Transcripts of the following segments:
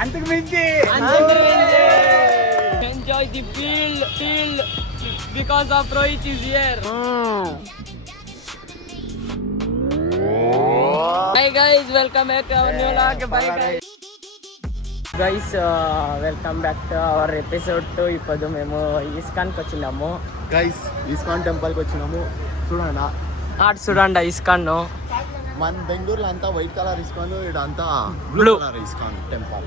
అంతకు మించి enjoy the feel because of Rohit is here. Hi guys, welcome back to our new vlog. Bye guys, welcome back to our episode 2. ఇప్పుడు మేము ఇస్కాన్కి వచ్చినాము guys. ISKCON టెంపుల్కి వచ్చినాము. చూడండి ఆట్ చూడండి ఇస్కాన్. మన బెంగళూరులో అంతా వైట్ కలర్ ఇస్కాన్, ఇదంతా బ్లూ కలర్ ఇస్కాన్ టెంపుల్.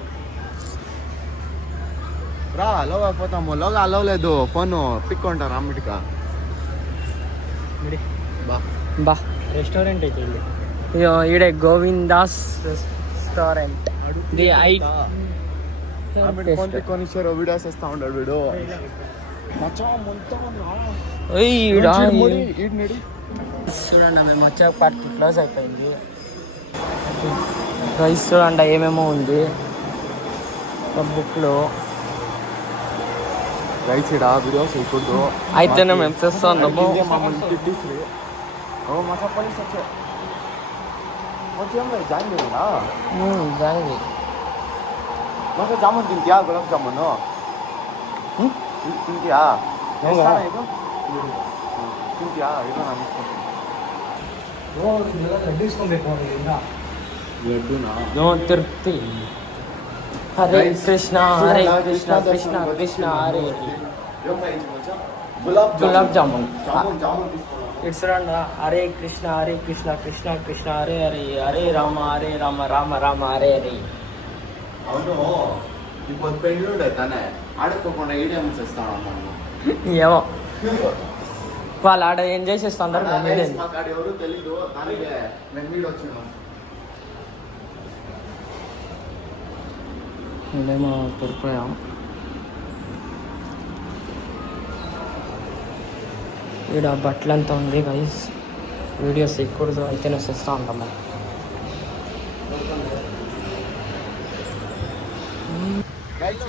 రా లోగా పోతాము. లోగా అలవలేదు, ఫోన్ పిక్ ఉంటారు అమ్మిటికా. బా రెస్టారెంట్ అయితే ఈడే Govindas restaurant. The iPhone pic కొనిచ్చారు, వీడియోస్ ఇస్తా ఉంటాడు వీడు. చూడండి మేము వచ్చే పార్టీ క్లోజ్ అయిపోయింది. రైస్ చూడండి ఏమేమో ఉంది బుక్లో. రైట్ సైడ్ వీడియోస్ ఇప్పుడు అయితేనే మేము చేస్తున్నాము. ಜಾಮೂನ್ ತಿಂತೀಯಾ? ಗುಲಾಬ್ ಜಾಮೂನು ತಿಂತೀಯಾ? ತಿಂತೀಯಾ? ಇದು ನಾನು ನೋ ತಿರುಪ್ತಿ. ಹರೇ ಕೃಷ್ಣ ಹರೇ ಕೃಷ್ಣ ಕೃಷ್ಣ ಕೃಷ್ಣ ಹರೇ. ಗುಲಾಬ್ ಜಾಮೂನ್. ಇಟ್ಸ್ ಹರೇ ಕೃಷ್ಣ ಕೃಷ್ಣ ಕೃಷ್ಣ ಹರೇ ಹರೇ, ಹರೇ ರಾಮ ರಾಮ ರಾಮ ಹರೇ ಹರೇ. అవును, ఇప్పుడు పెళ్ళి తనే ఆడుకోకుండా ఈడియమ్స్ ఇస్తాను. ఏమో వాళ్ళు ఆడ ఎంజాయ్ చేస్తున్నారు. మాకు ఆడ ఎవరు తెలీదు, దానికి మేము వీడు వచ్చినాం. ఇదేమో పడిపోయాం. ఈడ బట్టలంతా ఉంది గైస్. వీడియోస్ ఎక్కువ అయితేనే చేస్తూ ఉంటాం మనం.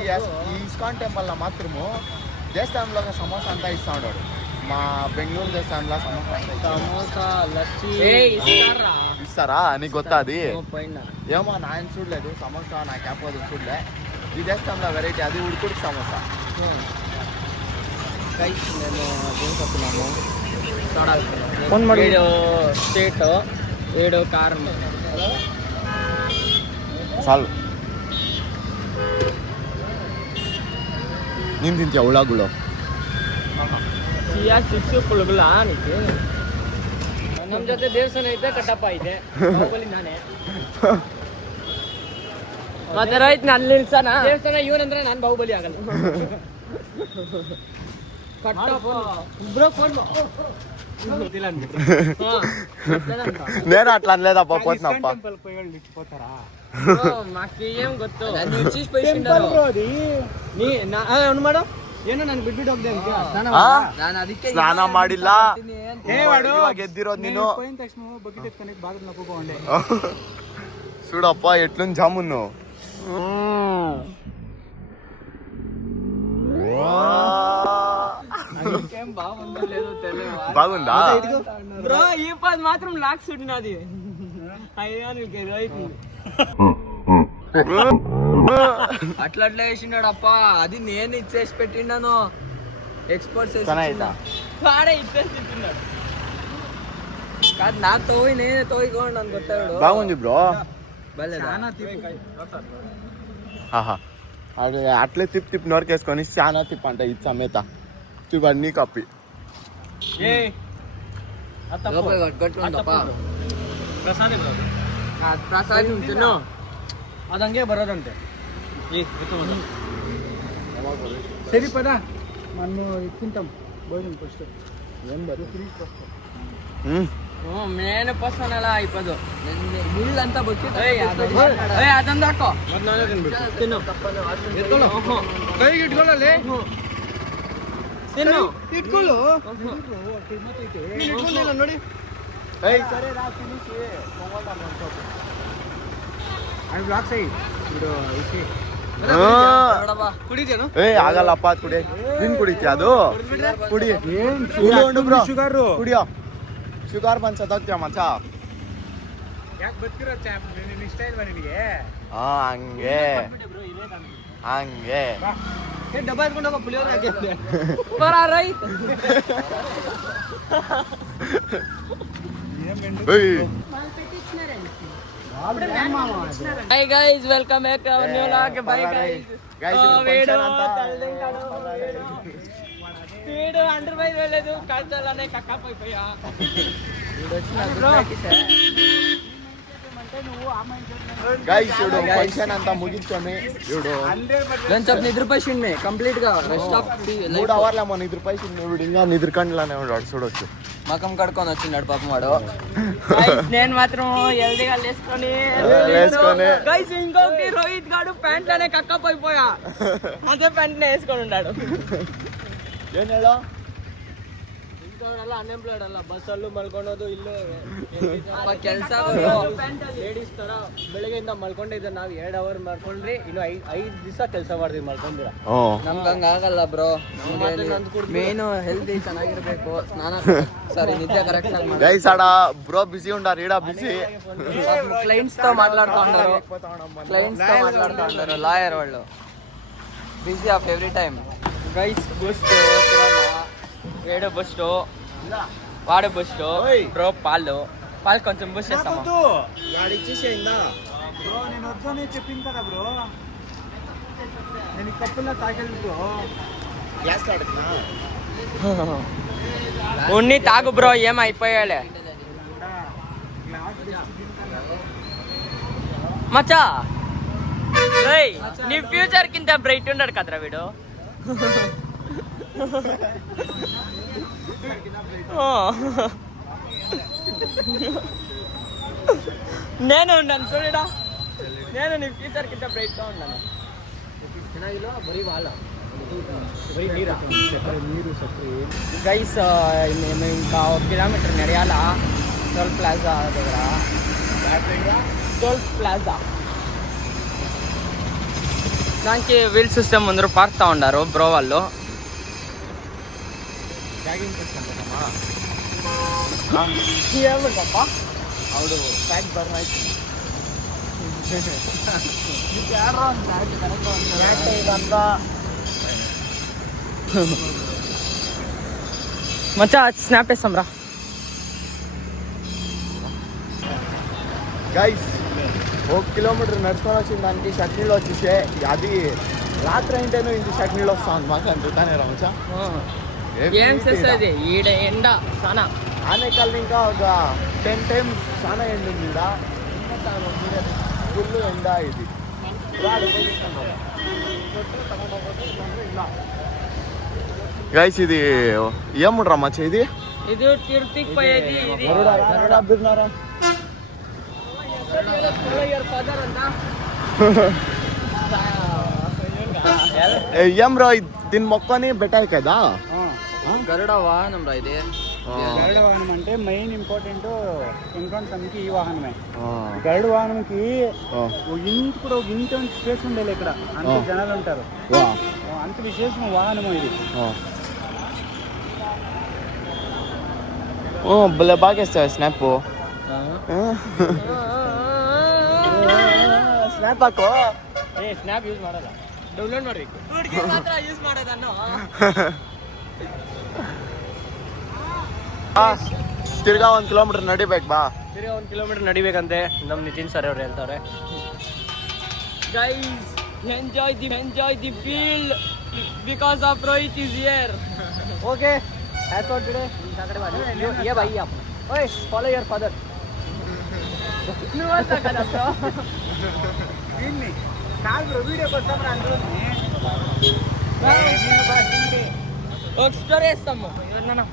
ఈ ఇస్కాన్ టెంపుల్లో మాత్రము దేశంలో సమోసా అంతా ఇస్తా ఉన్నాడు. మా బెంగళూరు దేశంలో సమోసా లస్సీ ఇస్తారా? నీకు గొత్తా అది? ఏమో నాయన చూడలేదు. సమోసా నా క్యాపోదు చూడలే. ఈ దేశంలో వెరైటీ అది ఉడుకుడు సమోసా. మేము తీసుకొస్తున్నాము. ఫోన్ ಮಾಡಿ స్టేట్ 7 కారం చాలు. ನೀನು ತಿಂತೀಯ ಉಳ್ಳಾಗುಳು? ಚಿಪ್ಸು ಪುಳುಗುಲ ನಿಕ್ಕೆ. ನಮ್ಮ ಜೊತೆ ದೇವಸ್ಥಾನ ಐತೆ, ಕಟ್ಟಪ್ಪ ಐತೆ, ಬಾಹುಬಲಿ ನಾನೇ. ಮತ್ತೆ ರೈತ ಅಲ್ಲಿ ನಿಲ್ಸನ ದೇವಸ್ಥಾನ ಇವನಂದ್ರೆ ನಾನು ಬಾಹುಬಲಿ ಆಗಲ್ಲ. ಕಟ್ಟಪ್ಪ ಬ್ರೋ ಫೋನ್ నేను అట్లా అనలేదప్ప. పోతున్నప్ప మాకు ఏం ಗೊತ್ತು. ಮೇಡಮ್ ಏನೋ ನಾನು ಬಿಟ್ಬಿಟ್ಟು ಹೋಗ್ದೆ. ಸ್ನಾನ ಮಾಡಿಲ್ಲ, ಇವಾಗ ಎದ್ದಿರೋದು ನೀನು. చూడప్ప ఎట్లుంది జామును. బాగుందా బ్రో? ఈ పది మాత్రం లాక్స్ ఉన్నది. అయ్యా నీకు అట్లా వేసినాడు అప్ప. అది నేను ఇచ్చేసి పెట్టినాను. ఎక్స్పోర్ట్స్ వాడే ఇచ్చేసి తింటున్నాడు. కాదు నాకు తోయి నేనే తోయికోండి అని కొట్టాడు. బాగుంది బ్రో. అది అట్లే తిప్పి నోరికేసుకొని చాలా తిప్పి అంట. ఇది సమేత ఇవన్నీ కప్పి ಪ್ರಸಾದ ತಿನ್ನು. ಅದಂಗೆ ಬರೋದಂತೆ. ಸರಿ ಪದ ನಾನು ತಿಂತಾం భోజనం ఫస్ట్. ಮೇನ್ ಪರ್ಸನಲ್ಲ ಇಪ್ಪದು ನೀళ్ళಂತ ಬಕ್ಕಿದೆ. ಅದೊಂದು ಹಾಕೋ. ತಿನ್ನು ಕೈಗೆ ಇಟ್ಕೊಳ್ಳಲ್ಲಿ. ತಿನ್ನು ಇಟ್ಕೊಳ್ಳು. ಇಟ್ಕೊಂಡಿಲ್ಲ ನೋಡಿ. ಆಗಲ್ಲಪ್ಪ. ಕುಡಿ. ನೀನ್ ಕುಡಿತೀಯ ಅದು? ಕುಡಿ. ಕುಡಿಯೋ. ಶುಗರ್ ಬಂದ್ ಸತ್ತೋಗ್ತೀಯ ಮಚ್ಚ. ಹಾ ಹಂಗೆ ಹಂಗೆ ಡಬ್ಬ ಎತ್ಕೊಂಡು ಹೋಗೋ ಪುಳಿಯೋರ ಬರ Rai Hi guys, welcome back to our new vlog. Bye guys. వీడు అండర్ వైజ్ వెళ్ళలేదు కల్చర్లోనే కక్కపోయా గైస్ ఇడు ఫంక్షన్ అంతా ముగించుకొని ఇడు కొంచెం నిద్రపోయింది కంప్లీట్ గా రెస్ట్ ఆఫ్ 3 అవర్లేమో నిద్రపోయింది వీడు ఇంకా నిద్రకండ్లానే ఉన్నాడు చూడొచ్చు మకం కడుకొని వచ్చిన్నాడు పాపం వాడు నేను మాత్రం హెల్దీగా లేసుకొని గైస్ ఇంకొకటి రోహిత్ గాడు ప్యాంట్ లోనే కక్కపోయిపోయా అదే ప్యాంట్ వేసుకొని ఉన్నాడు ಏನ್ ಹೇಳೋ ಇಂಥವ್ರೆಲ್ಲ ಅನ್ಎಂಪ್ಲಾಯ್ಡ್ ಅಲ್ಲ ಬಸ್ಸಲ್ಲೂ ಮಲ್ಕೊಳೋದು ಇಲ್ಲೂ ಕೆಲಸ ಲೇಡೀಸ್ ತರ ಬೆಳಗ್ಗೆಯಿಂದ ಮಲ್ಕೊಂಡಿದ್ದೆ ನಾವು 2 ಅವರ್ ಮಲ್ಕೊಂಡ್ರಿ ಇನ್ನು 5 ದಿವಸ ಕೆಲಸ ಮಾಡಿದ್ವಿ ಮಲ್ಕೊಂಡಿರ ನಮ್ಗೆ ಹಂಗ ಆಗಲ್ಲ ಬ್ರೋ ಮೇನು ಹೆಲ್ದಿ ಚೆನ್ನಾಗಿರ್ಬೇಕು ಸ್ನಾನ ಸಾರಿ ನಿದ್ದೆ ಕರೆಕ್ಟ್ ಆಗಿ ಗೈಸ್ ಆಡ ಬ್ರೋ ಬಿಸಿ ಉಂಡಾರ ಈಡ ಬಿಸಿ ಕ್ಲೈಂಟ್ಸ್ తో మాట్లాడుతుంటారు లాయర్ వాళ్ళు busy of every time guys Boost వేడే బూస్ట్ వాడే బూస్ట్ బ్రో పాలు కొంచెం బూస్ట్ చేస్తాము బ్రో నేను వద్దని చెప్పింది కదా బ్రో నేను కప్పులా తాగలేదు బ్రో గ్లాస్ అడుగునా ఉన్ని తాగు బ్రో ఏమైపోయాలే మచ్చా నీ ఫ్యూచర్ కింద బ్రైట్ ఉన్నాడు కదరా వీడు నేను ఉన్నాను చూడడా నేను నీ ఫ్యూచర్ కింద బ్రైట్ గా ఉన్నాను గైస్ మేము ఇంకా 1 కిలోమీటర్ నడయాలా టోల్ ప్లాజా దగ్గర టోల్ ప్లాజా దానికి వీల్ సిస్టమ్ ముందర పార్కుతా ఉన్నారు బ్రో వాళ్ళు ఏమంటప్ప అవుడు ప్యాక్ బర్న్ అవుతుంది మచ్చా స్నాప్ వేస్తాం రా గైస్ 1 కిలోమీటర్ నడుచుకొని వచ్చిన దానికి చట్నీలో వచ్చేసే అది రాత్రి అయితేనే ఇంటి చట్నీలో వస్తాను మాకు అంటుతానే రమచా ఏం చేస్తుంది ఈడ ఎండ చాలా ఆనేకల్ ఇంకా ఒక 10 టైమ్స్ చాలా ఎండ ఉంది ఫుల్ ఎండ ఇది గైస్ ఇది ఏముండ్రా మచ్చ ఇది ఇది తిరుపతికి పోయేది ఇది ఏం రా దీని మొక్కని బెటాయి కదా గరుడ వాహనం రా ఇది గరుడ వాహనం అంటే మెయిన్ ఇంపార్టెంట్ ఎంట్రన్స్ అందుకే ఈ వాహనమే గరుడ వాహనంకి ఇంటి కూడా ఒక ఇంటి స్పేస్ ఉండేది ఇక్కడ అంత జనాలు ఉంటారు అంత విశేషం వాహనం ఇది భలే బాగేస్తావు స్నాప్ ಸ್ನ್ಯಾಪ್ ಹಾಕೋ ಸ್ನ್ಯಾಪ್ ಯೂಸ್ ಮಾಡಲ್ಲ ಡೌನ್ಲೋಡ್ ಮಾಡ್ರಿ ಮಾತ್ರ ಯೂಸ್ ಮಾಡೋದನ್ನು ತಿರ್ಗಾ 1 ಕಿಲೋಮೀಟರ್ ನಡಿಬೇಕು ಬಾ ತಿರ್ಗಾ 1 ಕಿಲೋಮೀಟರ್ ನಡಿಬೇಕಂತೆ ನಮ್ಮ ನಿತಿನ್ ಸರ್ ಅವ್ರು ಹೇಳ್ತಾರೆ guys enjoy the feel because of Rohit is here okay has for today ये भाई आप ओए फॉलो योर फादर నువ్వు అంతా కదా బ్రో దీన్ని కాదు బ్రో వీడియో కోసం అందరూ ఒక స్టోరీ వేస్తాము ఎవరన్నా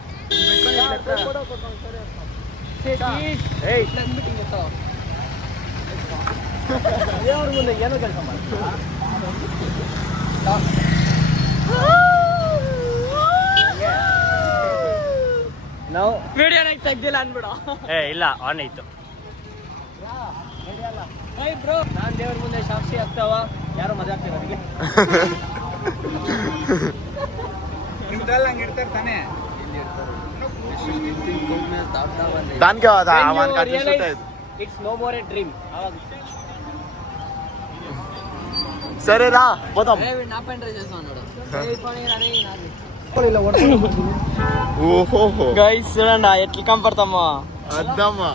ದೇವ್ರ ಮುಂದೆ ಏನೋ ಕೆಲಸ ಮಾಡ್ತೀರಾ ನಾವು ವಿಡಿಯೋನ ತೆಗ್ದಿಲ್ಲ ಅನ್ಬಿಡ ಇಲ್ಲ ಆನ್ ಆಯ್ತು ಬ್ರೋ ನಾನು ದೇವ್ರ ಮುಂದೆ ಸಾಕ್ಷಿ ಆಗ್ತಾವ ಯಾರೋ ಮಜಾ ಆಗ್ತೀರ ಅದಕ್ಕೆ ನಿಮ್ದಲ್ಲ ಹಂಗೆ ಇರ್ತಾರೆ ತಾನೇ దానికి వానికి it's no more a dream సరే రా పోతాం. నా పైన ట్రై చేస్తా ఉన్నాడు. ఓహో గైస్ చూడండి ఎట్లా కంపడతామో. అద్దమ్మా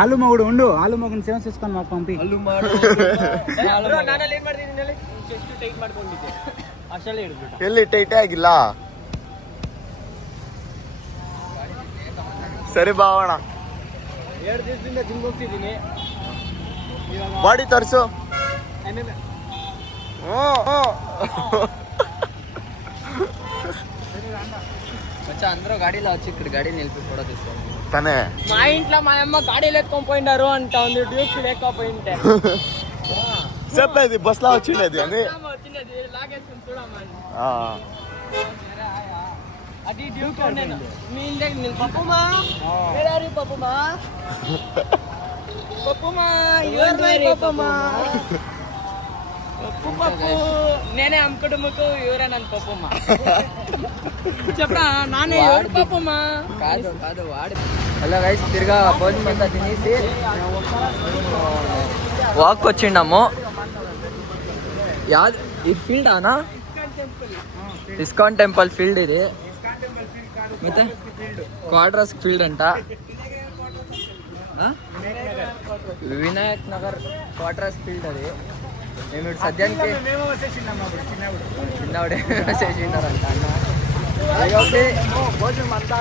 ఆలు మగుడు ఉండు, ఆలు మగుని సేవ చేసుకొని మాకు పంపి. ಎಲ್ಲಿ ಟೈಟೇ ಆಗಿಲ್ಲ. ಸರಿ ಬಾವಣ. 2 ದಿವಸದಿಂದ ಜಿಮ್ ಹೋಗ್ತಿದ್ದೀನಿ. ಬಾಡಿ ತೋರಿಸು. అందరూ గాడిలో వచ్చి ఇక్కడ గాడి నిలిపి కూడా తీసుకోండి. తనే మా ఇంట్లో మా అమ్మ గాడీలు ఎత్తుకొని పోయినారు అంట ఉంది. డ్యూక్స్ లేకపోయింటే చెప్పేది బస్లో వచ్చిండేది అని. వచ్చినది లాగేసుకుని చూడమని. అది డ్యూక్ నేను మీ ఇంటికి నిల్ పప్పుమా వేరే పప్పుమా పప్పుమా ఎవరు పప్పుమా పప్పు నేనే అమ్ముకుడుముకు ఎవరే నన్ను పప్పుమా చెప్పరా నానే ఎవరు పప్పుమా. కాదు కాదు వాడు. హలో గైస్ తిరిగా భోజనం అంతా తినేసి వాక్ వచ్చిండాము. యాద్ ఇది ఫీల్డ్ అనా? ఇస్కాన్ టెంపుల్ ఫీల్డ్ ఇది. ಮತ್ತೆ ಕ್ವಾರ್ಟರ್ಸ್ ಫೀಲ್ಡ್ ಅಂತ వినాయక్ నగర్ క్వార్టర్స్ ఫీల్డ్ అది. మేము ఇప్పుడు సద్యానికి చిన్నవాడే చేసినారంట అన్న. భోజనం అంతా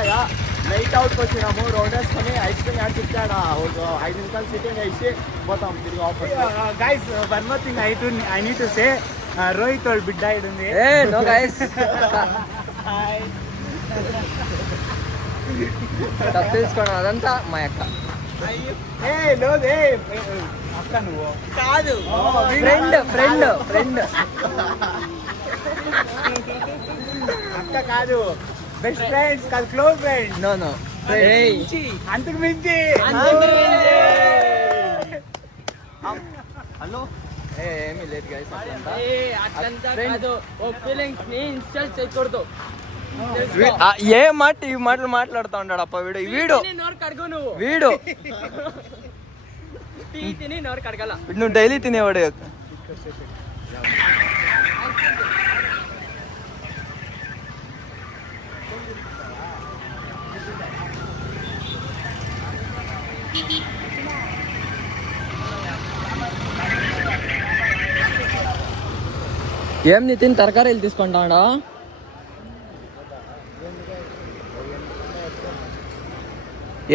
నైట్ అవుట్కి వచ్చినాము. రోడ్ వేసుకొని ఐస్ క్రీమ్ యాడ్ ఇచ్చాడు. ఒక 5 నిమిషాలు సిట్టింగ్ వేసి పోతాం తిరిగి offer. Guys one more thing I need to say Rohit వాళ్ళ బిడ్డ ఇడు ఉంది. ఏ నో గైస్ తప్పించుకోవడం అదంతా మా అక్క. అక్క నువ్వు కాదు ఫ్రెండ్ ఫ్రెండ్ ఫ్రెండ్ అక్క కాదు, బెస్ట్ ఫ్రెండ్స్ కాదు, క్లోజ్ ఫ్రెండ్స్. నో నో అంతకు మించి. హలో ఏమీ లేదు గైస్. ఏ మాట ఈ మాటలు మాట్లాడుతూ ఉంటాడు అప్ప వీడు. వీడు వీడు నువ్వు డైలీ తినేవాడు. ఏం నితిన్ తరకారీలు తీసుకుంటాడా?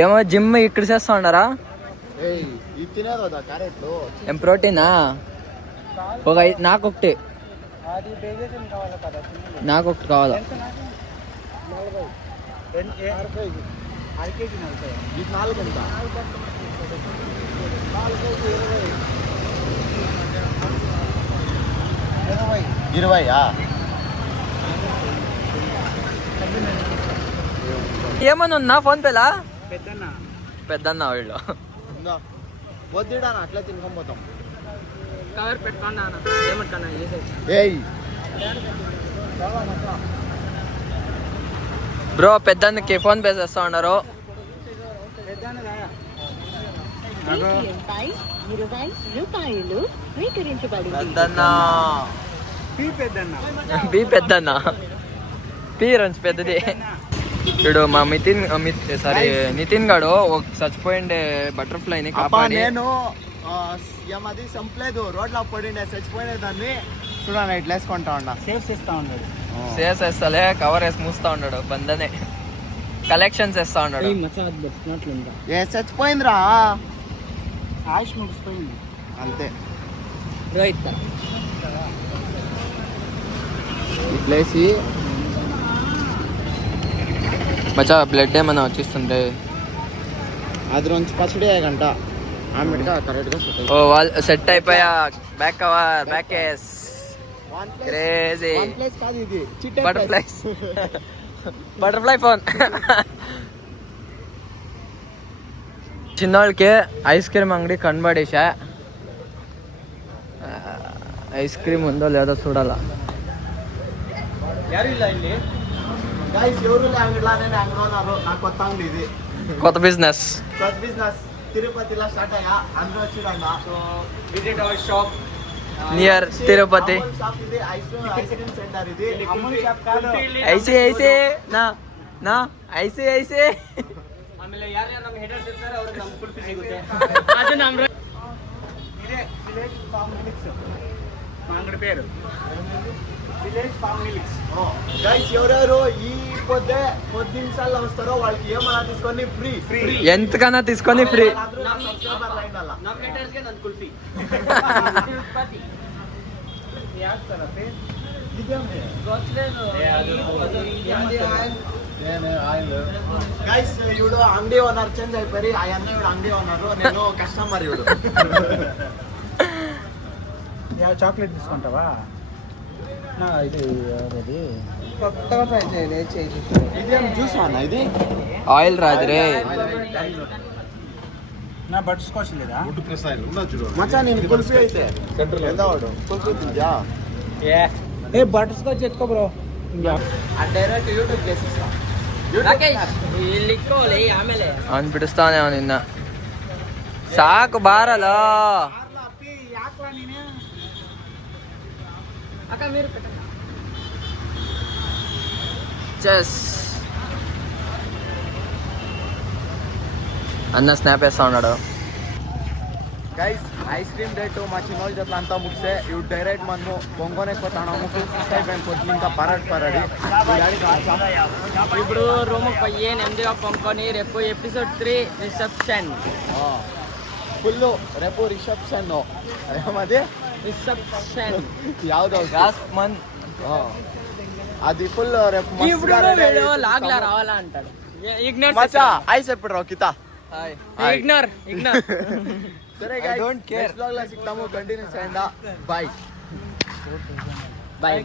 ఏమో జిమ్ ఇక్కడ చేస్తా ఉన్నారా? ఏం ప్రోటీనా? నాకొకటి కావాలా? ఏమన్నా ఉన్నా ఫోన్ పేలా? పెద్దన్న వీళ్ళు వద్దుడా అట్లా తినకపోతాం. కవర్ పెట్టుకున్నా ఏమంటున్నా బ్రో. పెద్దన్నకి ఫోన్ పే చేస్తా ఉన్నారు. పెద్దన్న పీ రంచి పెద్దది. ఇప్పుడు మా నితిన్ గాడు ఒక చచ్చిపోయిండే బటర్ఫ్లైని కాపాడి. నేను అది చంపలేదు, రోడ్లో పడిండే చచ్చిపోయిన దాన్ని చూడండి ఇట్లా వేసుకుంటా ఉన్నా. సేవ్ చేస్తా ఉన్నాడు. సేవ్స్ వేస్తాలే, కవర్ వేసి మూస్తా ఉన్నాడు. బందనే కలెక్షన్స్ వేస్తా ఉన్నాడు. ఏ చచ్చిపోయిందిరా, ఆయుష్ ముగిసిపోయింది అంతే. రోహిత్ ఇట్లేసి మచ్చా బ్లడ్ ఏమన్నా వచ్చిస్తుంటే అది నుంచి పచ్చడి గంట ఆమెగా కరెక్ట్గా ఓ వాళ్ళు సెట్ అయిపోయా. Back cover back case crazy butterflies butterfly phone. చిన్నోళ్ళకి ఐస్ క్రీమ్ అంగడి కనబడేసా. ఐస్ క్రీమ్ ఉందో లేదో చూడాలా. కొత్త బిజినెస్ తిరుపతిలో స్టార్ట్ అయ్యా అందరూ వచ్చి visit our shop. Near Tirupati. Shop ఇది ఐస్ క్రీమ్ సెంటర్ ఇది. అమూల్ షాప్ కాదు. ఐసే ఐసే నా ನಾ ಐಸೆ ಐಸೆ ಆಮೇಲೆ ಯಾರು ನಮ್ಗೆ ಹೆಡರ್ಸ್ ಇರ್ತಾರೆ ಅವ್ರಿಗೆ ನಮ್ಗೆ ಫುಲ್ ಫೀಸ್ ಸಿಗುತ್ತೆ. ಅದು ನಮ್ಮ ఇదే విలేజ్ ఫార్మ్ మిల్క్స్ మా అంగడి పేరు విలేజ్ ఫార్మ్ మిల్క్స్. గైస్ ఎవరెవరు ఈ పొద్దున్న సార్లు వస్తారో వాళ్ళకి ఏమన్నా తీసుకొని ఫ్రీ ఫ్రీ ఎంతకన్నా తీసుకొని ఫ్రీ. ನಮ್ಮ ಹೆಡರ್ಸ್ಗೆ ನನ್ನ ಕುಲ್ಫಿ. ಯಾಕೆ ತರತ್ತೆ గైస్ ఇవిడు అంగడి ఓనర్ చేంజ్ అయిపోయి ఆ అన్న ఇవిడు అంగడి ఓనరు నేను కస్టమర్ ఇవిడు. చాక్లెట్ తీసుకుంటావా? ఇది కొత్తగా ట్రై చేయాలి. ఇదేం జ్యూస్ అన్న ఇది ఆయిల్ రాదు రే. నా బటర్ స్కాచ్ లేదా? మచ్చా నేను కుల్ఫీ అయితే ఎంత వాడు కుల్ఫీ తింటా ఏ బటర్ స్కాచ్ ఎత్తుకో బ్రో. ఆ డైరెక్ట్ యూట్యూబ్ చేసిస్తా. ರಾಕೇಶ್ ಇಲ್ಲಿ ಇಟ್ಕೊಳ್ಳಿ ಆಮೇಲೆ ಅವ್ನು ಬಿಡಿಸ್ತಾನೆ ಅವನಿನ್ನ. ಸಾಕು ಬಾರಲ್ಲ. ಅಕ್ಕ మీరు చెస్ అన్న స్నాప్ వేస్తా ఉన్నాడు. ಗೈಸ್ ಐಸ್ ಕ್ರೀಮ್ ರೇಟು మా చిన్నోళ్ళ జట్ల అంతా ముగిసే ఇవి డైరెక్ట్ మనం పొంగోనే కొట్టాను ముగ్గురు 65 కొట్టి ఇంకా పరాడి ఇప్పుడు రూమ్కి పోయి నెమ్మదిగా పంకొని రేపు ఎపిసోడ్ 3 రిసెప్షన్ ఫుల్ రేపు రిసెప్షన్ ఏమది రిసెప్షన్ ಯಾವ್ದು అది ఫుల్ రేపు ఇప్పుడు లాగ్లా రావాలా అంటాడు. ఇగ్నోర్ మచ్చా ఐస్ ఎప్పుడు రావు కితా ఇగ్నోర్ సరే గైస్ నెక్స్ట్ బ్లాగ్ లో సిగ్తాము. కంటిన్యూ చేయండి. Bye bye.